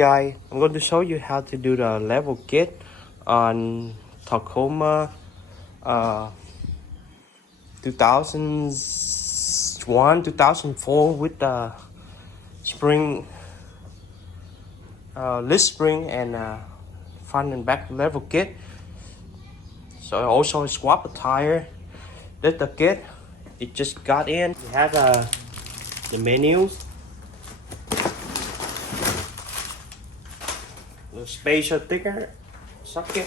Guy, I'm going to show you how to do the level kit on Tacoma 2001 2004 with the spring list spring and front and back level kit. So I also swap a tire. That's the kit. It just got in. We have the menus, the spatial thicker socket,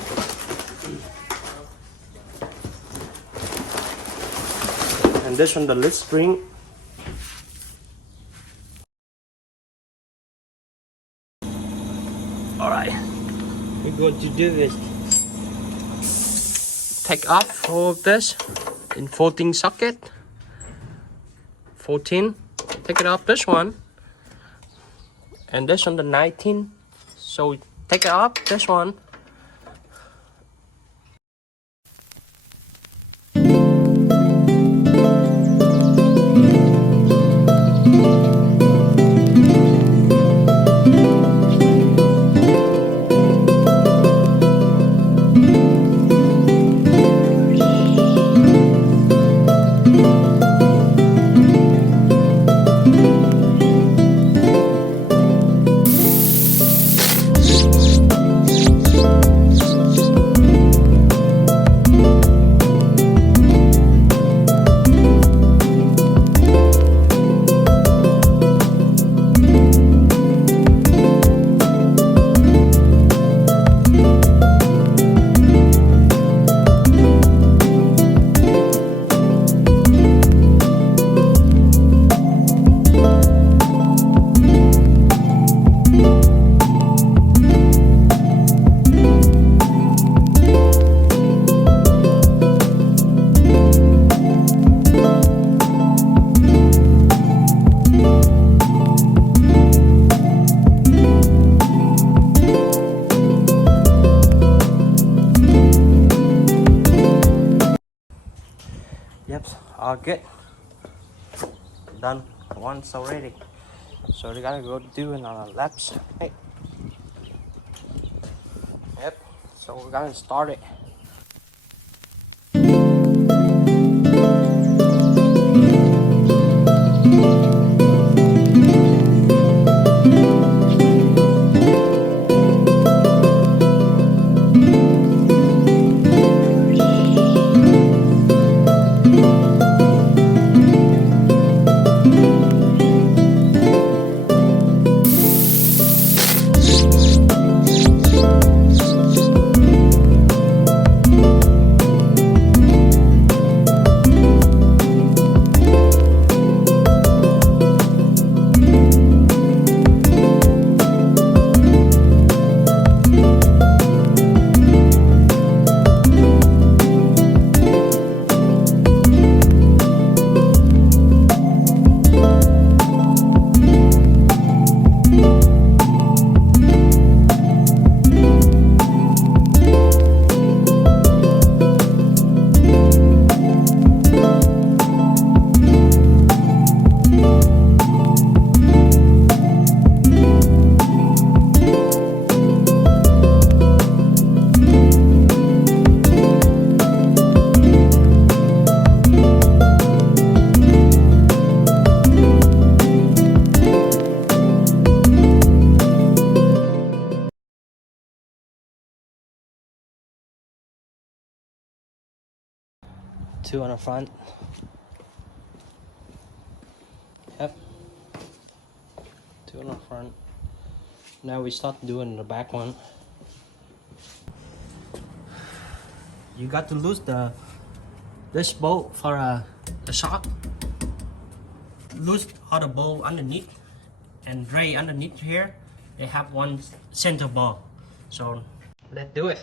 and this one the lid spring. Alright, we're going to do is take off all of this in 14 socket. 14, take it off this one, and this on the 19. So take it off this one. Yep, all good. Done once already. So we gotta go do another laps. Hey. Yep, so we're gonna start it. Two on the front. Yep. Two on the front. Now we start doing the back one. You got to lose this bolt for the shock. Lose all the bolt underneath, and right underneath here they have one center bolt. So let's do it.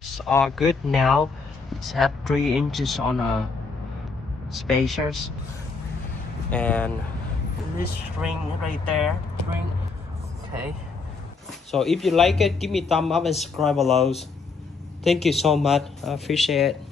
It's all good now. It's have 3 inches on a spacers, and this string right there. String. Okay. So if you like it, give me thumb up and subscribe below. Thank you so much. I appreciate it.